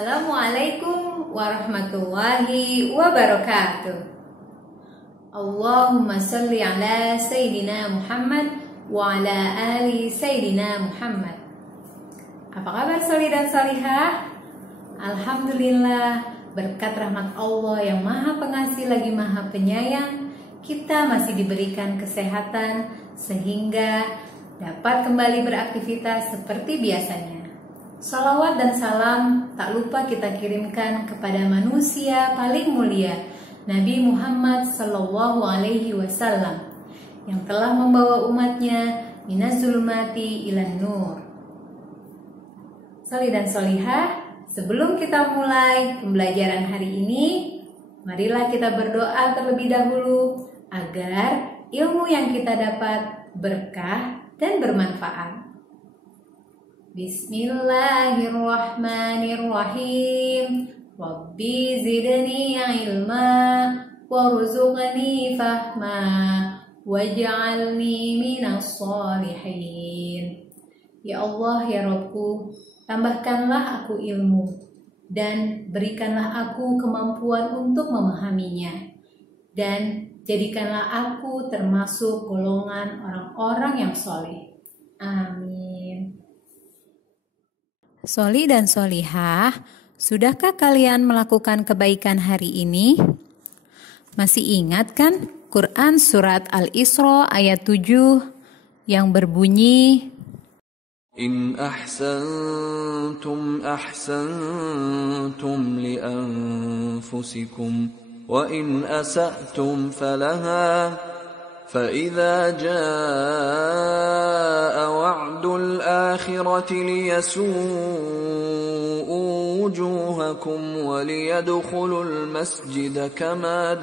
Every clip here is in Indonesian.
Assalamualaikum warahmatullahi wabarakatuh. Allahumma salli ala Sayyidina Muhammad wa ala ali Sayyidina Muhammad. Apa kabar soli dan solihah? Alhamdulillah, berkat rahmat Allah yang maha pengasih lagi maha penyayang, kita masih diberikan kesehatan sehingga dapat kembali beraktivitas seperti biasanya. Salawat dan salam tak lupa kita kirimkan kepada manusia paling mulia, Nabi Muhammad Sallallahu Alaihi Wasallam, yang telah membawa umatnya minaz zulumati ilan nur. Soli dan solihah, sebelum kita mulai pembelajaran hari ini, marilah kita berdoa terlebih dahulu agar ilmu yang kita dapat berkah dan bermanfaat. Bismillahirrahmanirrahim. Rabbi zidni ilma warzuqni fahma waj'alni minas sholihin. Ya Allah, ya Rabbku, tambahkanlah aku ilmu dan berikanlah aku kemampuan untuk memahaminya, dan jadikanlah aku termasuk golongan orang-orang yang soleh. Amin. Soli dan solihah, sudahkah kalian melakukan kebaikan hari ini? Masih ingat kan Quran surat Al-Isra ayat 7 yang berbunyi, In ahsantum ahsantum li anfusikum wa in asa'tum falaha فإذا جاء وعد الآخرة ليسوءوا وجوهكم وليدخلوا المسجد كما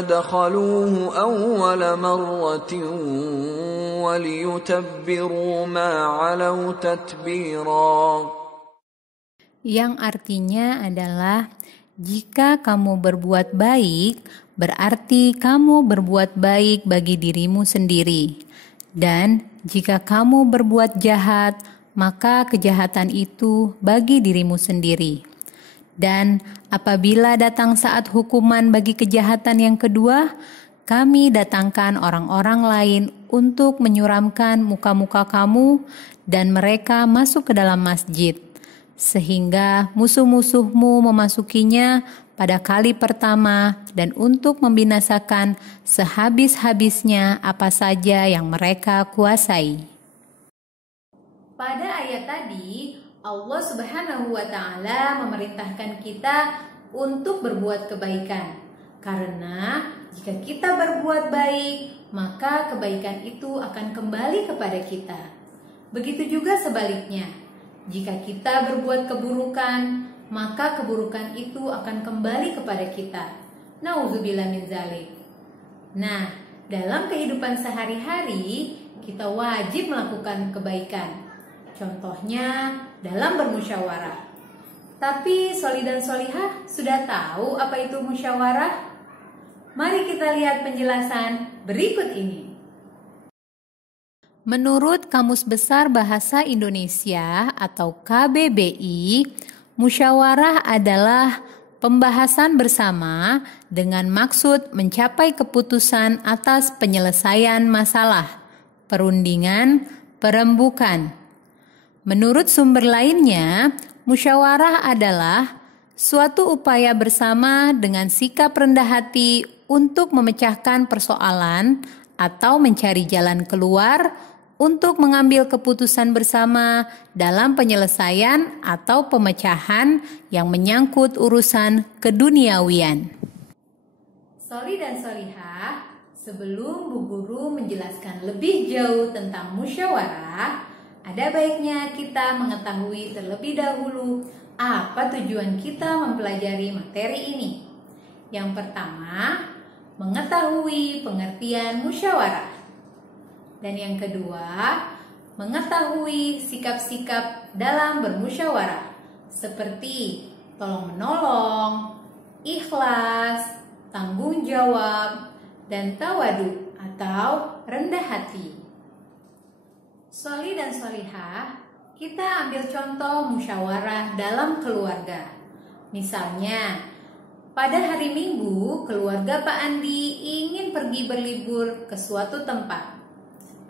دخلوه أول مرة وليتبروا ما علوا تتبيرا. Yang artinya adalah, jika kamu berbuat baik, berarti kamu berbuat baik bagi dirimu sendiri. Dan jika kamu berbuat jahat, maka kejahatan itu bagi dirimu sendiri. Dan apabila datang saat hukuman bagi kejahatan yang kedua, kami datangkan orang-orang lain untuk menyuramkan muka-muka kamu dan mereka masuk ke dalam masjid, sehingga musuh-musuhmu memasukinya pada kali pertama dan untuk membinasakan sehabis-habisnya apa saja yang mereka kuasai. Pada ayat tadi, Allah Subhanahu wa Ta'ala memerintahkan kita untuk berbuat kebaikan, karena jika kita berbuat baik, maka kebaikan itu akan kembali kepada kita. Begitu juga sebaliknya, jika kita berbuat keburukan, maka keburukan itu akan kembali kepada kita. Nauzubillah min dzalik. Nah, dalam kehidupan sehari-hari, kita wajib melakukan kebaikan. Contohnya dalam bermusyawarah. Tapi soli dan solihah sudah tahu apa itu musyawarah? Mari kita lihat penjelasan berikut ini. Menurut Kamus Besar Bahasa Indonesia atau KBBI, musyawarah adalah pembahasan bersama dengan maksud mencapai keputusan atas penyelesaian masalah, perundingan, perembukan. Menurut sumber lainnya, musyawarah adalah suatu upaya bersama dengan sikap rendah hati untuk memecahkan persoalan atau mencari jalan keluar untuk mengambil keputusan bersama dalam penyelesaian atau pemecahan yang menyangkut urusan keduniawian. Soli dan solihah, sebelum Bu Guru menjelaskan lebih jauh tentang musyawarah, ada baiknya kita mengetahui terlebih dahulu apa tujuan kita mempelajari materi ini. Yang pertama, mengetahui pengertian musyawarah. Dan yang kedua, mengetahui sikap-sikap dalam bermusyawarah, seperti tolong-menolong, ikhlas, tanggung jawab, dan tawadu atau rendah hati. Soli dan solihah, kita ambil contoh musyawarah dalam keluarga. Misalnya, pada hari Minggu, keluarga Pak Andi ingin pergi berlibur ke suatu tempat.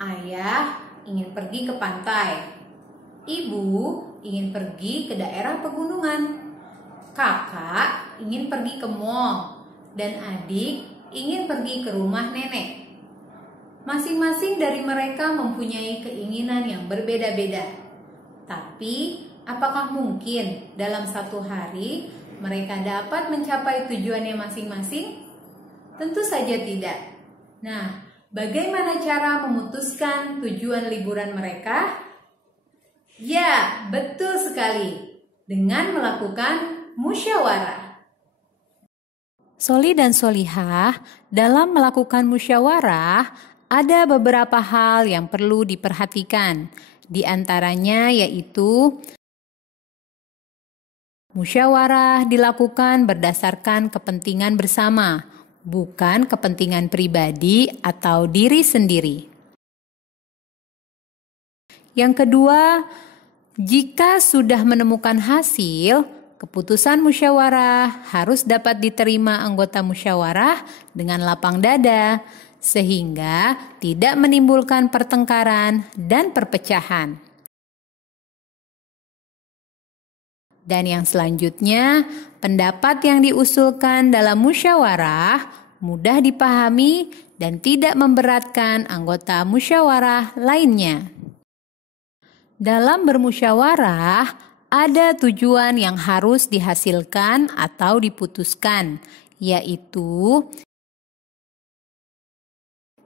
Ayah ingin pergi ke pantai. Ibu ingin pergi ke daerah pegunungan. Kakak ingin pergi ke mall. Dan adik ingin pergi ke rumah nenek. Masing-masing dari mereka mempunyai keinginan yang berbeda-beda. Tapi, apakah mungkin dalam satu hari mereka dapat mencapai tujuannya masing-masing? Tentu saja tidak. Nah, bagaimana cara memutuskan tujuan liburan mereka? Ya, betul sekali. Dengan melakukan musyawarah. Soli dan solihah, dalam melakukan musyawarah, ada beberapa hal yang perlu diperhatikan. Di antaranya yaitu musyawarah dilakukan berdasarkan kepentingan bersama, bukan kepentingan pribadi atau diri sendiri. Yang kedua, jika sudah menemukan hasil, keputusan musyawarah harus dapat diterima anggota musyawarah dengan lapang dada, sehingga tidak menimbulkan pertengkaran dan perpecahan. Dan yang selanjutnya, pendapat yang diusulkan dalam musyawarah mudah dipahami dan tidak memberatkan anggota musyawarah lainnya. Dalam bermusyawarah, ada tujuan yang harus dihasilkan atau diputuskan, yaitu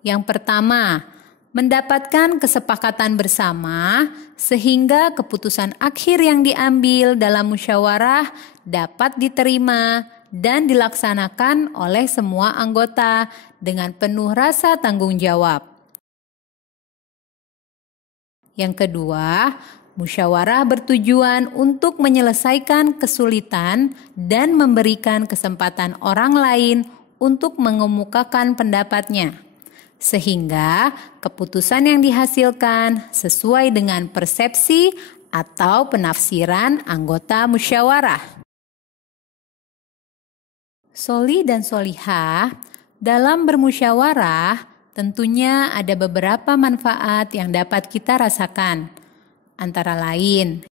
yang pertama, mendapatkan kesepakatan bersama sehingga keputusan akhir yang diambil dalam musyawarah dapat diterima dan dilaksanakan oleh semua anggota dengan penuh rasa tanggung jawab. Yang kedua, musyawarah bertujuan untuk menyelesaikan kesulitan dan memberikan kesempatan orang lain untuk mengemukakan pendapatnya, sehingga keputusan yang dihasilkan sesuai dengan persepsi atau penafsiran anggota musyawarah. Soli dan solihah, dalam bermusyawarah tentunya ada beberapa manfaat yang dapat kita rasakan. Antara lain,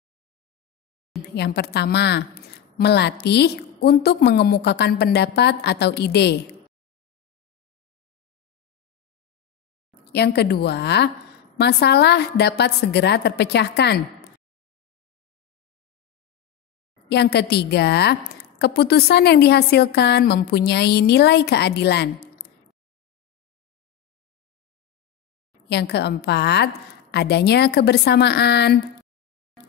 yang pertama, melatih untuk mengemukakan pendapat atau ide. Yang kedua, masalah dapat segera terpecahkan. Yang ketiga, keputusan yang dihasilkan mempunyai nilai keadilan. Yang keempat, adanya kebersamaan.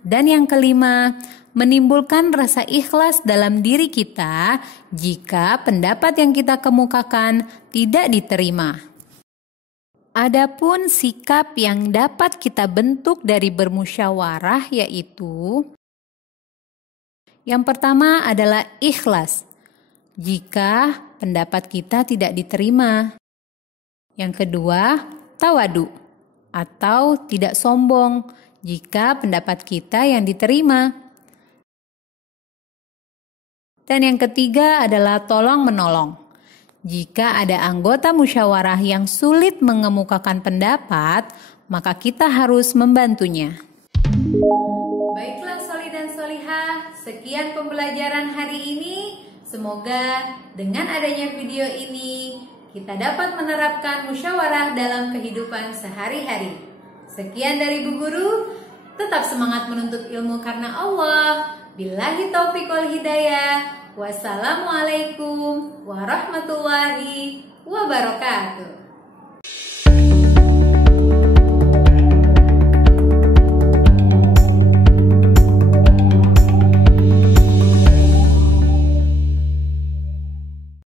Dan yang kelima, menimbulkan rasa ikhlas dalam diri kita jika pendapat yang kita kemukakan tidak diterima. Adapun sikap yang dapat kita bentuk dari bermusyawarah yaitu yang pertama adalah ikhlas jika pendapat kita tidak diterima. Yang kedua, tawadu atau tidak sombong jika pendapat kita yang diterima. Dan yang ketiga adalah tolong menolong. Jika ada anggota musyawarah yang sulit mengemukakan pendapat, maka kita harus membantunya. Baiklah Soli dan Solihah, sekian pembelajaran hari ini. Semoga dengan adanya video ini, kita dapat menerapkan musyawarah dalam kehidupan sehari-hari. Sekian dari Bu Guru, tetap semangat menuntut ilmu karena Allah. Billahi taufiq wal hidayah. Wassalamualaikum warahmatullahi wabarakatuh.